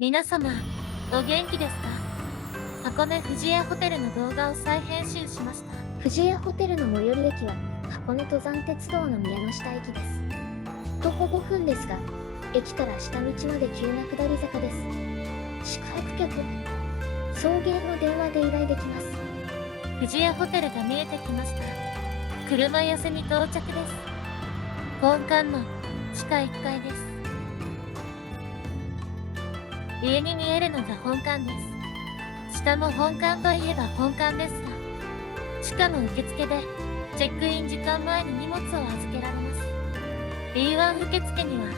皆様、お元気ですか？箱根富士屋ホテルの動画を再編集しました。富士屋ホテルの最寄り駅は箱根登山鉄道の宮ノ下駅です。徒歩5分ですが、駅から下道まで急な下り坂です。宿泊客、送迎の電話で依頼できます。富士屋ホテルが見えてきました。車寄せに到着です。本館の地下1階です。上に見えるのが本館です。下も本館といえば本館ですが、地下の受付でチェックイン時間前に荷物を預けられます。B1 受付には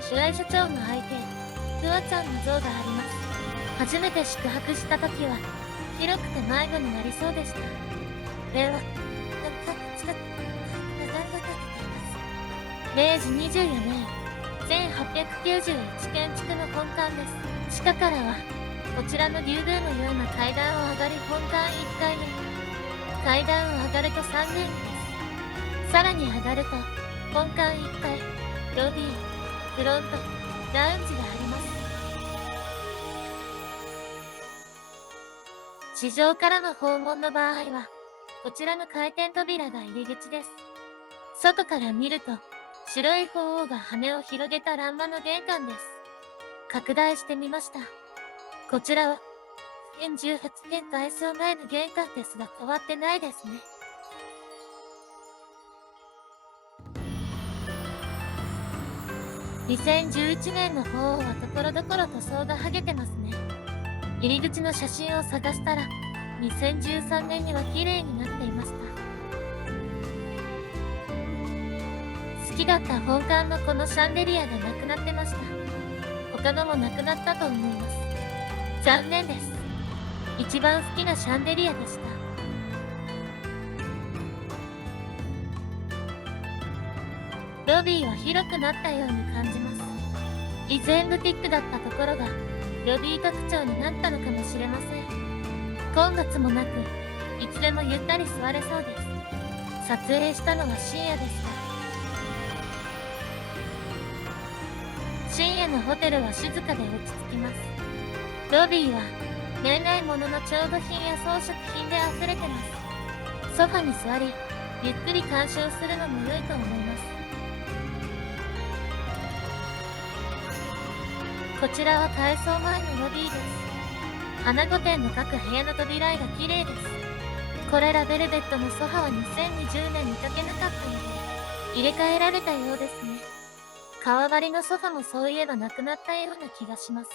主愛社長の愛犬、フワちゃんの像があります。初めて宿泊した時は広くて迷子になりそうでした。では、明治24年、1891建築の本館です。地下からは、こちらの竜宮のような階段を上がり本館1階へ。階段を上がると3年です。さらに上がると、本館1階、ロビー、フロント、ラウンジがあります。地上からの訪問の場合は、こちらの回転扉が入り口です。外から見ると、白い鳳凰が羽を広げた欄間の玄関です。拡大してみました。こちらは、2018年改装前の玄関ですが変わってないですね。2011年の鳳凰はところどころ塗装が剥げてますね。入り口の写真を探したら、2013年には綺麗になっていました。好きだった本館のこのシャンデリアがなくなってました。他のもなくなったと思います。残念です。一番好きなシャンデリアでした。ロビーは広くなったように感じます。以前ブティックだったところが、ロビー特徴になったのかもしれません。混雑もなく、いつでもゆったり座れそうです。撮影したのは深夜ですが、深夜のホテルは静かで落ち着きます。ロビーは年内物の調度品や装飾品で溢れてます。ソファに座り、ゆっくり鑑賞するのも良いと思います。こちらは改装前のロビーです。花御殿の各部屋の扉絵が綺麗です。これらベルベットのソファは2020年見かけなかったので、入れ替えられたようですね。革張りのソファもそういえばなくなったような気がします。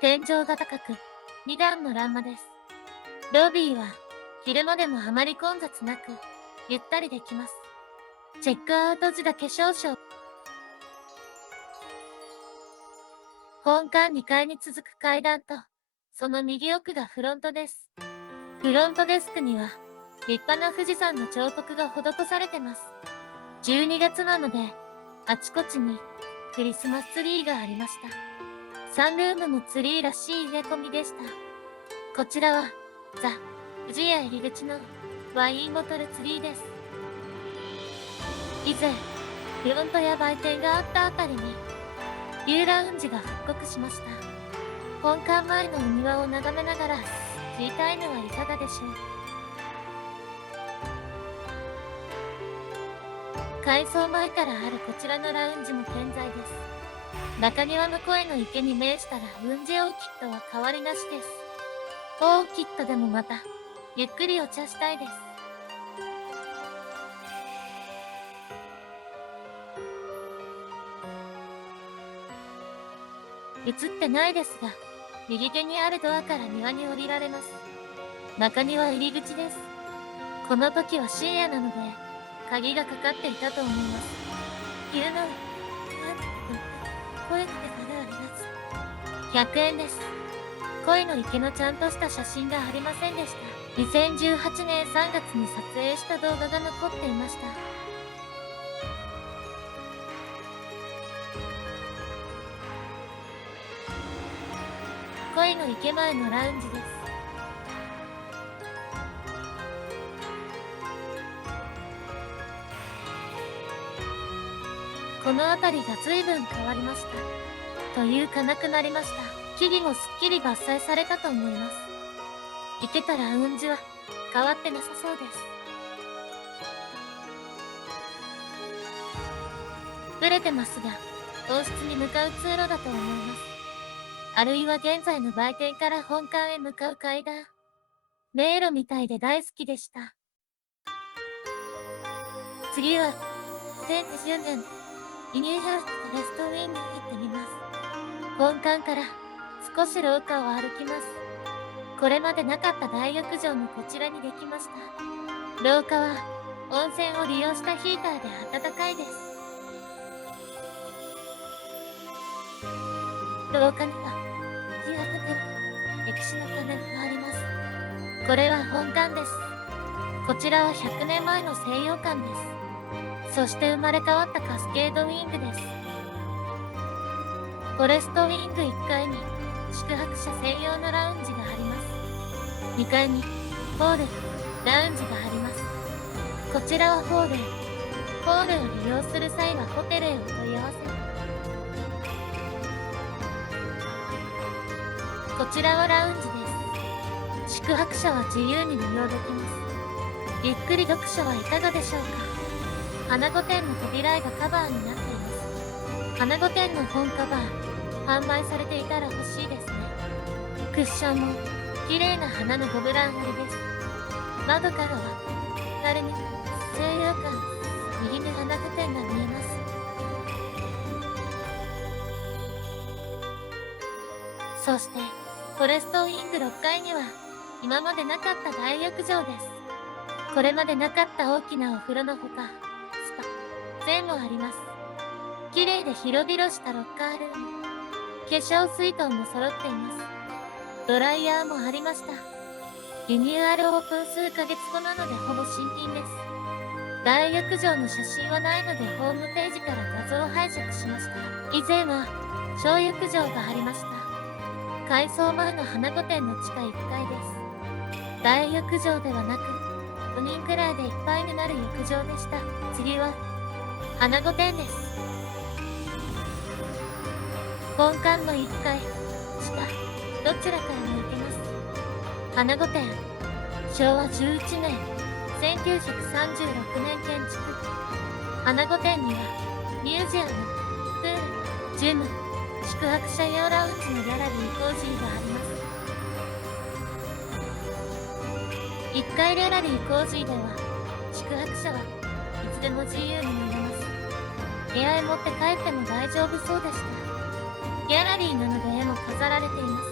天井が高く、2段の欄間です。ロビーは、昼間でもあまり混雑なく、ゆったりできます。チェックアウト時だけ少々。本館2階に続く階段と、その右奥がフロントです。フロントデスクには、立派な富士山の彫刻が施されてます。12月なので、あちこちにクリスマスツリーがありました。サンルームもツリーらしい植え込みでした。こちらは、ザ・富士屋入り口のワインボトルツリーです。以前、フロントや売店があったあたりに、ビューラウンジが復刻しました。本館前のお庭を眺めながら、ティータイムはいかがでしょう。改装前からあるこちらのラウンジも健在です。中庭の声の池に面したラウンジオーキッドは変わりなしです。オーキッドでもまた、ゆっくりお茶したいです。映ってないですが、右手にあるドアから庭に降りられます。中庭入り口です。この時は深夜なので、鍵がかかっていたと思います。言うのは、声かけたらあります。100円です。恋の池のちゃんとした写真がありませんでした。2018年3月に撮影した動画が残っていました。恋の池前のラウンジです。この辺りが随分変わりました。というかなくなりました。木々もすっきり伐採されたと思います。池から雲樹は変わってなさそうです。ブレてますが、王室に向かう通路だと思います。あるいは現在の売店から本館へ向かう階段。迷路みたいで大好きでした。次は、2020年、リニューハウスレストウィングに行ってみます。本館から少し廊下を歩きます。これまでなかった大浴場もこちらにできました。廊下は温泉を利用したヒーターで暖かいです。廊下には極めて歴史のパネルがあります。これは本館です。こちらは100年前の西洋館です。そして生まれ変わったカスケードウィングです。フォレストウィング1階に宿泊者専用のラウンジがあります。2階にホール、ラウンジがあります。こちらはホール。ホールを利用する際はホテルへお問い合わせ。こちらはラウンジです。宿泊者は自由に利用できます。ゆっくり読書はいかがでしょうか。花御殿の扉絵がカバーになっています。花御殿の本カバー、販売されていたら欲しいですね。クッションも綺麗な花のゴブラン彫りです。窓からは軽に西洋館、右に花御殿が見えます。そしてフォレストウィング6階には今までなかった大浴場です。これまでなかった大きなお風呂のほか、スパ、全部あります。綺麗で広々したロッカールーム。化粧水筒も揃っています。ドライヤーもありました。リニューアルオープン数ヶ月後なのでほぼ新品です。大浴場の写真はないのでホームページから画像を拝借しました。以前は小浴場がありました。改装前の花御殿の地下1階です。大浴場ではなく、5人くらいでいっぱいになる浴場でした。次は花御殿です。本館の1階、下、どちらからも行けます。花御殿、昭和11年、1936年建築。花御殿には、ミュージアム、プール、ジム、宿泊者用ラウンジのギャラリーコージーがあります。1階ギャラリーコージーでは、宿泊者はいつでも自由に乗れます。部屋へ持って帰っても大丈夫そうでした。ギャラリーなので絵も飾られています。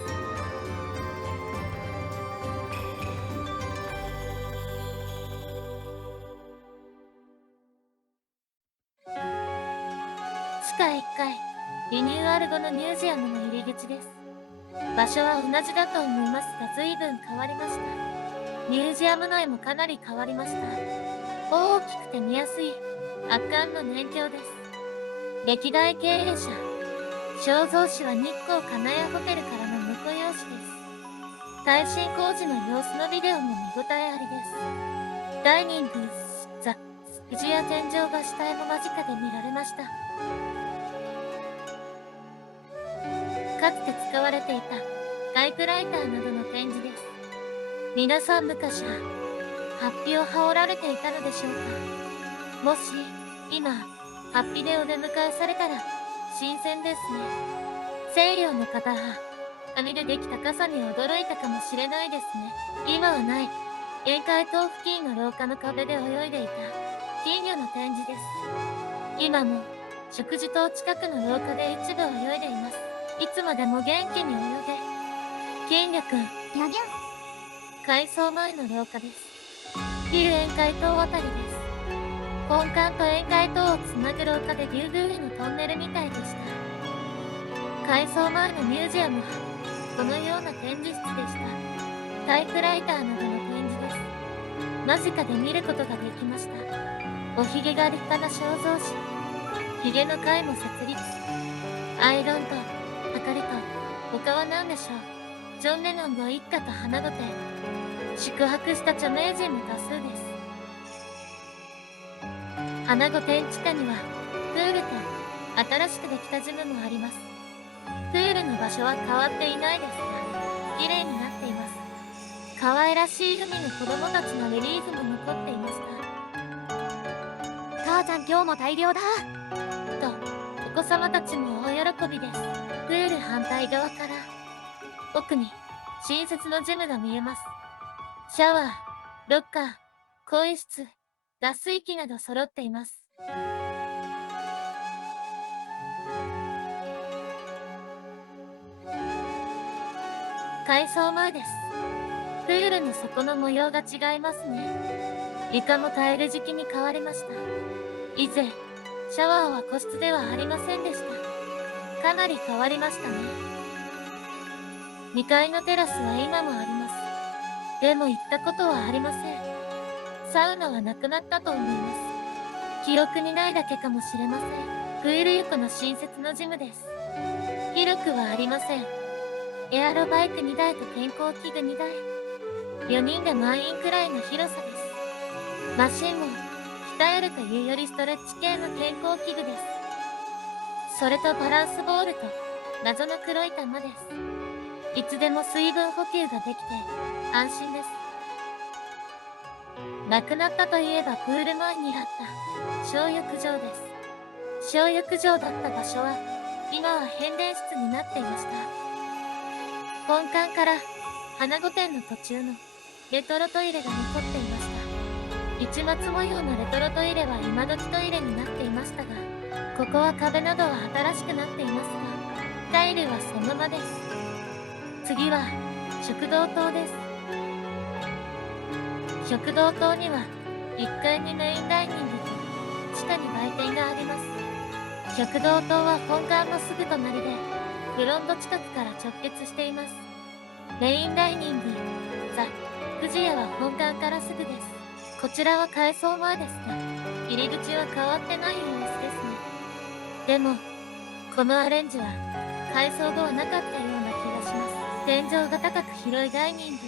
地下1階、リニューアル後のミュージアムの入り口です。場所は同じだと思いますが随分変わりました。ミュージアム内もかなり変わりました。大きくて見やすい圧巻の年表です。歴代経営者肖像紙は日光金谷ホテルからの婿養子です。耐震工事の様子のビデオも見応えありです。ダイニング、ザ、富士や天井が下絵も間近で見られました。かつて使われていたタイプライターなどの展示です。皆さん昔はハッピを羽織られていたのでしょうか。もし今ハッピでお出迎えされたら新鮮ですね。西洋の方は紙でできた傘に驚いたかもしれないですね。今はない宴会棟付近の廊下の壁で泳いでいた金魚の展示です。今も食事棟近くの廊下で一部泳いでいます。いつまでも元気に泳げ金魚くん。やぎゃん。改装前の廊下です。旧宴会棟あたりです。本館と宴会棟をつなぐ廊下で竜宮へのトンネルみたいでした。改装前のミュージアムはこのような展示室でした。タイプライターなどの展示です。間近で見ることができました。おひげが立派な肖像紙。ひげの貝も設立。アイロンとはかりと他は何でしょう。ジョン・レノンご一家と花御殿。宿泊した著名人も多数です。花御殿地下にはプールと新しくできたジムもあります。プールの場所は変わっていないですが、綺麗になっています。可愛らしい海の子供たちのレリーフも残っていました。母ちゃん今日も大量だ。と、お子様たちも大喜びです。プール反対側から、奥に、新設のジムが見えます。シャワー、ロッカー、更衣室、脱水機など揃っています。改装前です。プールの底の模様が違いますね。床もタイル敷きに変わりました。以前、シャワーは個室ではありませんでした。かなり変わりましたね。2階のテラスは今もあります。でも行ったことはありません。サウナはなくなったと思います。記憶にないだけかもしれません。プール横の新設のジムです。広くはありません。エアロバイク2台と健康器具2台。4人で満員くらいの広さです。マシンも、鍛えるというよりストレッチ系の健康器具です。それとバランスボールと、謎の黒い玉です。いつでも水分補給ができて、安心です。亡くなったといえばプール前にあった小浴場です。小浴場だった場所は今は変電室になっていました。本館から花御殿の途中のレトロトイレが残っていました。市松模様のレトロトイレは今時トイレになっていましたが、ここは壁などは新しくなっていますが、タイルはそのままです。次は食堂棟です。食堂棟には1階にメインダイニングと地下に売店があります。食堂棟は本館のすぐ隣でフロント近くから直結しています。メインダイニングザ・富士屋は本館からすぐです。こちらは改装前ですが、入り口は変わってない様子ですね。でもこのアレンジは改装後はなかったような気がします。天井が高く広いダイニング、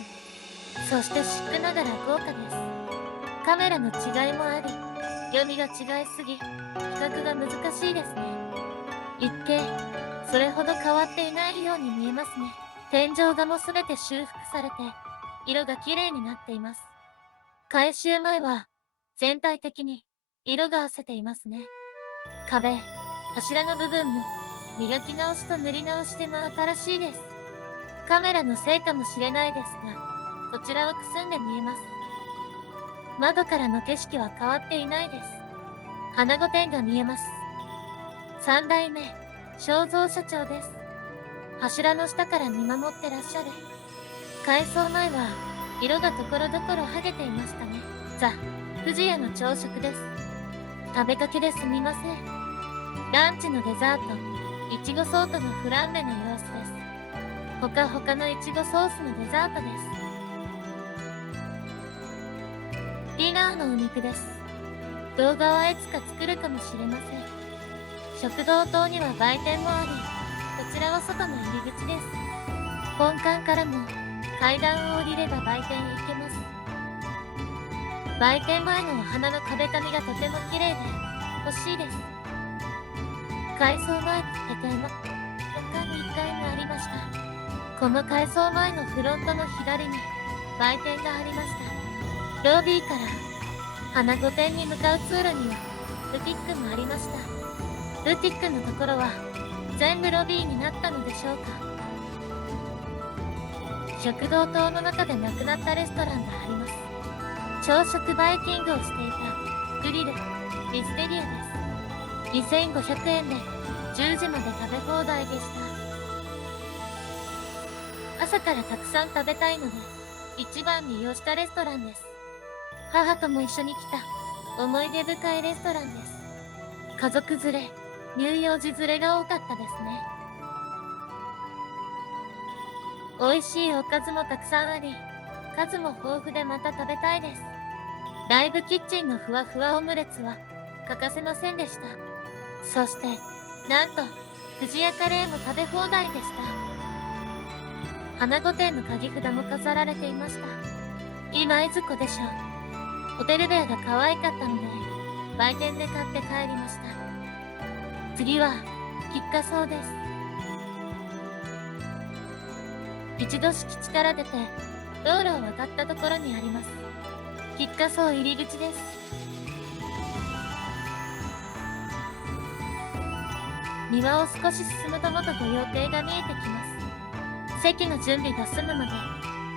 そしてシックながら豪華です。カメラの違いもあり、読みが違いすぎ、比較が難しいですね。一見、それほど変わっていないように見えますね。天井画もすべて修復されて、色が綺麗になっています。改修前は、全体的に色が褪せていますね。壁、柱の部分も、磨き直しと塗り直しで真新しいです。カメラのせいかもしれないですが、こちらはくすんで見えます。窓からの景色は変わっていないです。花御殿が見えます。3代目、正蔵社長です。柱の下から見守ってらっしゃる。改装前は、色がところどころ剥げていましたね。ザ・富士屋の朝食です。食べかけですみません。ランチのデザート、いちごソートのフランベの様子です。ほかほかのいちごソースのデザートです。ディナーのお肉です。動画はいつか作るかもしれません。食堂棟には売店もあり、こちらは外の入り口です。本館からも階段を降りれば売店へ行けます。売店前のお花の壁紙がとても綺麗で欲しいです。改装前の売店は他に1階もありました。この改装前のフロントの左に売店がありました。ロビーから花御殿に向かう通路にはブティックもありました。ブティックのところは全部ロビーになったのでしょうか。食堂棟の中でなくなったレストランがあります。朝食バイキングをしていたグリル、ビステリアです。2500円で10時まで食べ放題でした。朝からたくさん食べたいので一番利用したレストランです。母とも一緒に来た思い出深いレストランです。家族連れ、乳幼児連れが多かったですね。美味しいおかずもたくさんあり、数も豊富でまた食べたいです。ライブキッチンのふわふわオムレツは欠かせませんでした。そして、なんと、富士屋カレーも食べ放題でした。花御殿の鍵札も飾られていました。今いずこでしょう。ホテルベアが可愛かったので、売店で買って帰りました。次は、菊花荘です。一度敷地から出て、道路を渡ったところにあります。菊花荘入り口です。庭を少し進むと元御用邸が見えてきます。席の準備が済むまで、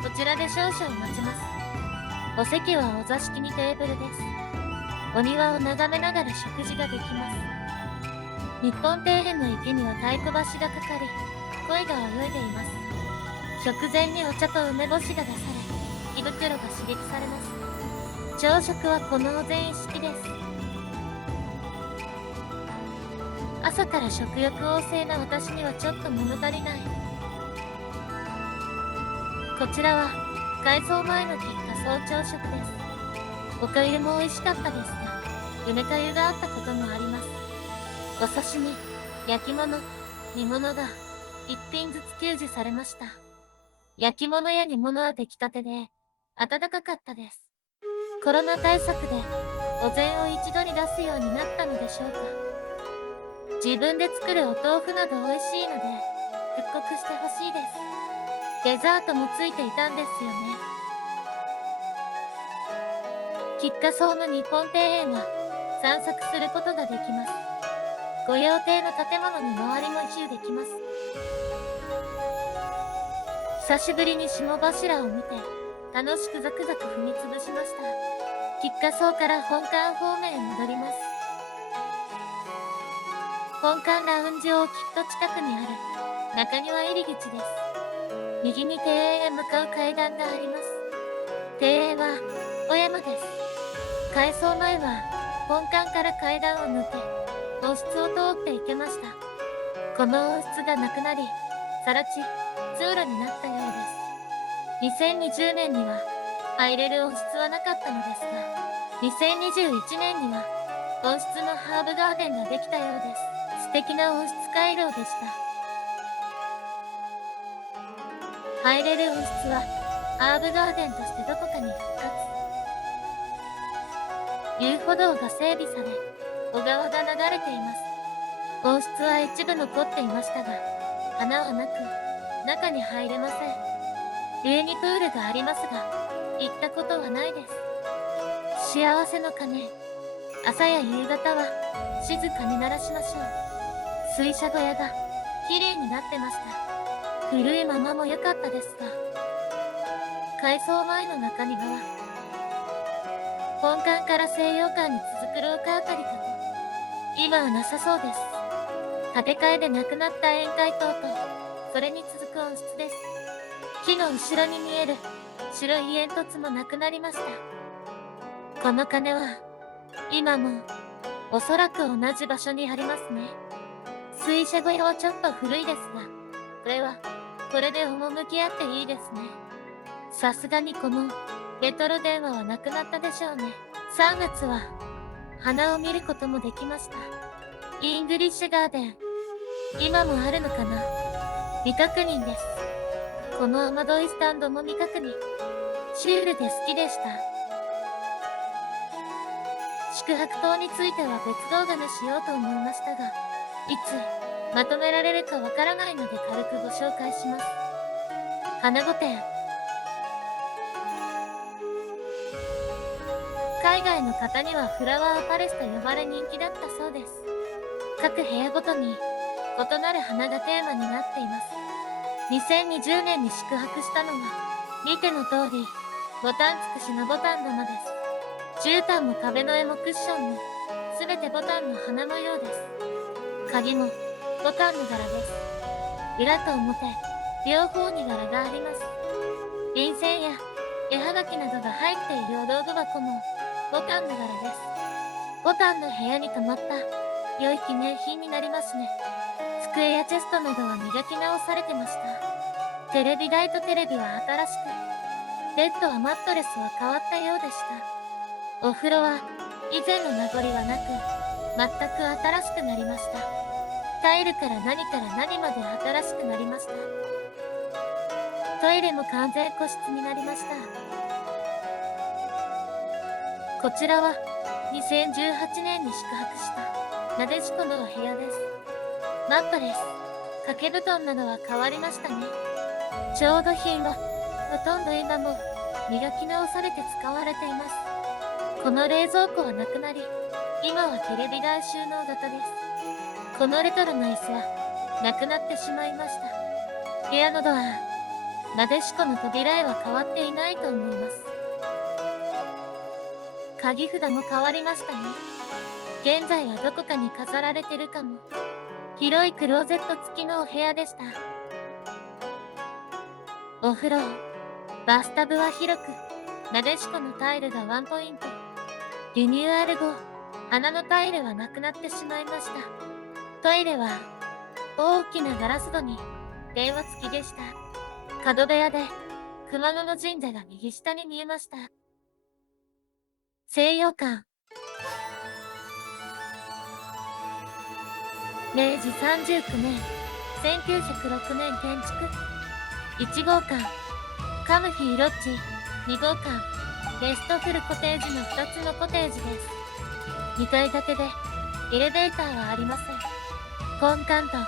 こちらで少々待ちます。お席はお座敷にテーブルです。お庭を眺めながら食事ができます。日本庭園の池には太鼓橋がかかり、鯉が泳いでいます。食前にお茶と梅干しが出され、胃袋が刺激されます。朝食はこのお膳一式です。朝から食欲旺盛な私にはちょっと物足りない。こちらは改装前の菊花荘朝食です。おかゆも美味しかったですが、梅かゆがあったこともあります。お刺身、焼き物、煮物が一品ずつ給仕されました。焼き物や煮物は出来たてで温かかったです。コロナ対策でお膳を一度に出すようになったのでしょうか。自分で作るお豆腐など美味しいので復刻してほしいです。デザートもついていたんですよね。菊花荘の日本庭園は散策することができます。御用邸の建物の周りも一周できます。久しぶりに霜柱を見て楽しくザクザク踏みつぶしました。菊花荘から本館方面へ戻ります。本館ラウンジをきっと近くにある中庭入り口です。右に庭園へ向かう階段があります。庭園はお山です。改装前は本館から階段を抜け温室を通って行けました。この温室がなくなり、更地、通路になったようです。2020年には入れる温室はなかったのですが、2021年には温室のハーブガーデンができたようです。素敵な温室回廊でした。入れる温室はハーブガーデンとしてどこかに復活。遊歩道が整備され、小川が流れています。温室は一部残っていましたが、花はなく、中に入れません。上にプールがありますが、行ったことはないです。幸せの鐘。朝や夕方は静かに鳴らしましょう。水車小屋が綺麗になってました。古いままも良かったですが、改装前の中庭は、本館から西洋館に続く廊下あたりかと、今はなさそうです。建て替えでなくなった宴会棟と、それに続く温室です。木の後ろに見える白い煙突もなくなりました。この鐘は、今も、おそらく同じ場所にありますね。水車小屋はちょっと古いですが、これは、これで趣あっていいですね。さすがにこの、レトロ電話はなくなったでしょうね。3月は、花を見ることもできました。イングリッシュガーデン。今もあるのかな？未確認です。この雨どいスタンドも未確認。シュールで好きでした。宿泊棟については別動画にしようと思いましたが、いつまとめられるかわからないので軽くご紹介します。花御殿。海外の方にはフラワーパレスと呼ばれ人気だったそうです。各部屋ごとに異なる花がテーマになっています。2020年に宿泊したのは、見ての通り、ボタン尽くしのボタン玉です。絨毯も壁の絵もクッションも、すべてボタンの花模様です。鍵も、ボタンの柄です。裏と表、両方に柄があります。便箋や、絵はがきなどが入っているお道具箱も、ボタンの柄です。ボタンの部屋に泊まった、良い記念品になりますね。机やチェストなどは磨き直されてました。テレビ台とテレビは新しく、ベッドはマットレスは変わったようでした。お風呂は以前の名残はなく、全く新しくなりました。タイルから何から何まで新しくなりました。トイレも完全個室になりました。こちらは2018年に宿泊したなでしこのお部屋です。マットレス、掛け布団などは変わりましたね。調度品は、ほとんど今も磨き直されて使われています。この冷蔵庫はなくなり、今はテレビ台収納型です。このレトロな椅子は、なくなってしまいました。部屋のドア、なでしこの扉絵は変わっていないと思います。鍵札も変わりましたね。現在はどこかに飾られてるかも。広いクローゼット付きのお部屋でした。お風呂、バスタブは広く、なでしこのタイルがワンポイント。リニューアル後、穴のタイルはなくなってしまいました。トイレは、大きなガラス戸に、電話付きでした。角部屋で、熊野の神社が右下に見えました。西洋館。明治39年、1906年建築。1号館、カムフィーロッジ。2号館、ゲストフルコテージの2つのコテージです。2階建てで、エレベーターはありません。本館と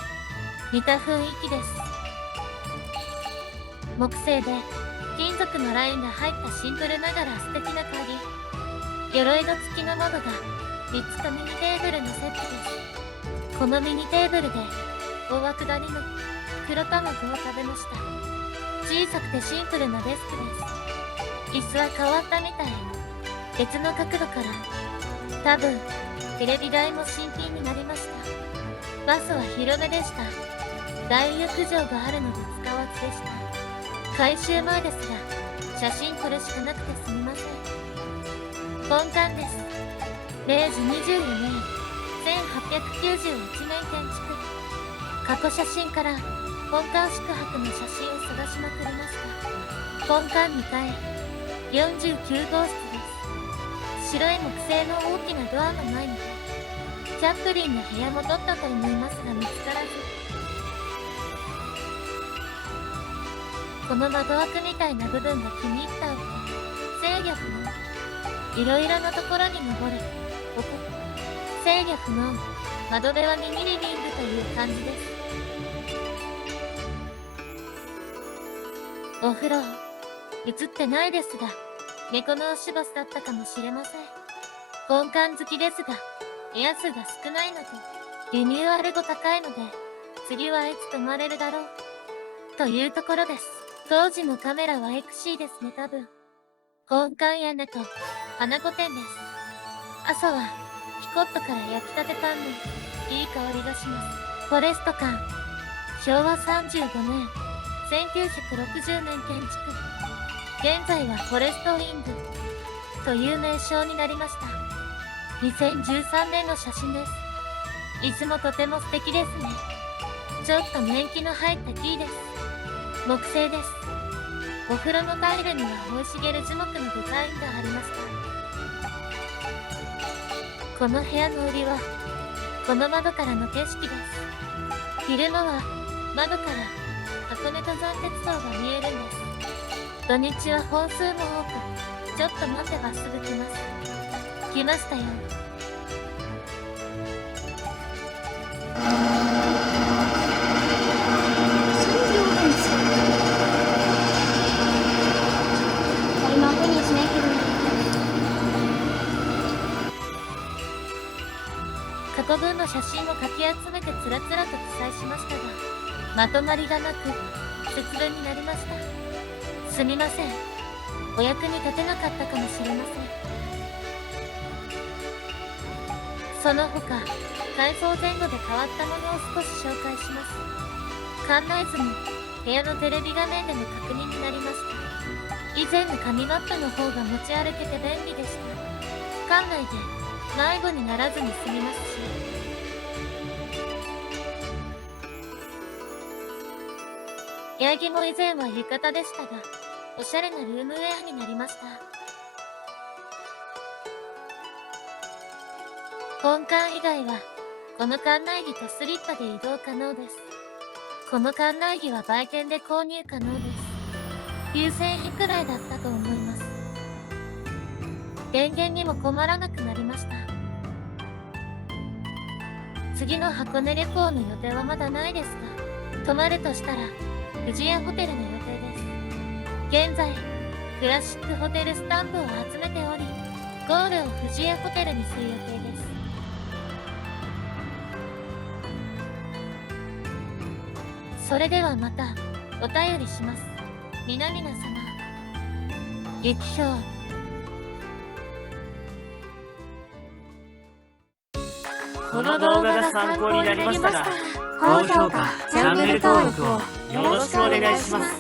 似た雰囲気です。木製で、金属のラインが入ったシンプルながら素敵な鍵。鎧の付きの窓が、3つとミニテーブルのセットです。このミニテーブルで、大涌谷の黒卵を食べました。小さくてシンプルなデスクです。椅子は変わったみたい。別の角度から。多分、テレビ台も新品になりました。バスは広めでした。大浴場があるので使わずでした。改修前ですが、写真撮るしかなくてすみません。本館です。明治24年、1891年建築。過去写真から本館宿泊の写真を探しまくりました。本館2階、49号室です。白い木製の大きなドアの前に、チャップリンの部屋も撮ったと思いますが見つからず。この窓枠みたいな部分が気に入った歌、制御不能。いろいろなところに登る。ここ。制御不能。窓辺はミニリビングという感じです。お風呂、映ってないですが、猫のおしボスだったかもしれません。本館好きですが、部屋数が少ないのと、リニューアル後高いので、次はいつ泊まれるだろう。というところです。当時のカメラはエクシーですね多分。本館屋根と、花子店です。朝は、ピコットから焼きたてパンの、いい香りがします。フォレスト館。昭和35年、1960年建築。現在はフォレストウィングという名称になりました。2013年の写真です。椅子もとても素敵ですね。ちょっと年季の入った木です。木製です。お風呂のタイルには生い茂る樹木のデザインがありました。この部屋の売りは、この窓からの景色です。昼間は窓から箱根登山鉄道が見えるんです。土日は本数も多く、ちょっと待てばすぐ来ます。来ましたよ。過去分の写真をかき集めてつらつらと記載しましたが、まとまりがなく、節分になりました。すみません。お役に立てなかったかもしれません。その他、改装前後で変わったものを少し紹介します。館内図も、部屋のテレビ画面での確認になりました。以前の紙マットの方が持ち歩けて便利でした。館内で迷子にならずに済みますし。部屋着も以前は浴衣でしたが、おしゃれなルームウェアになりました。本館以外は、この館内着とスリッパで移動可能です。この館内着は売店で購入可能です。9000円くらいだったと思います。電源にも困らなくなりました。次の箱根旅行の予定はまだないですが、泊まるとしたら、富士屋ホテルの予定です。現在、クラシックホテルスタンプを集めており、ゴールを富士屋ホテルにする予定です。それではまた、お便りします。皆々様。ゆきひょう。この動画が参考になりましたら、高評価、チャンネル登録をよろしくお願いします。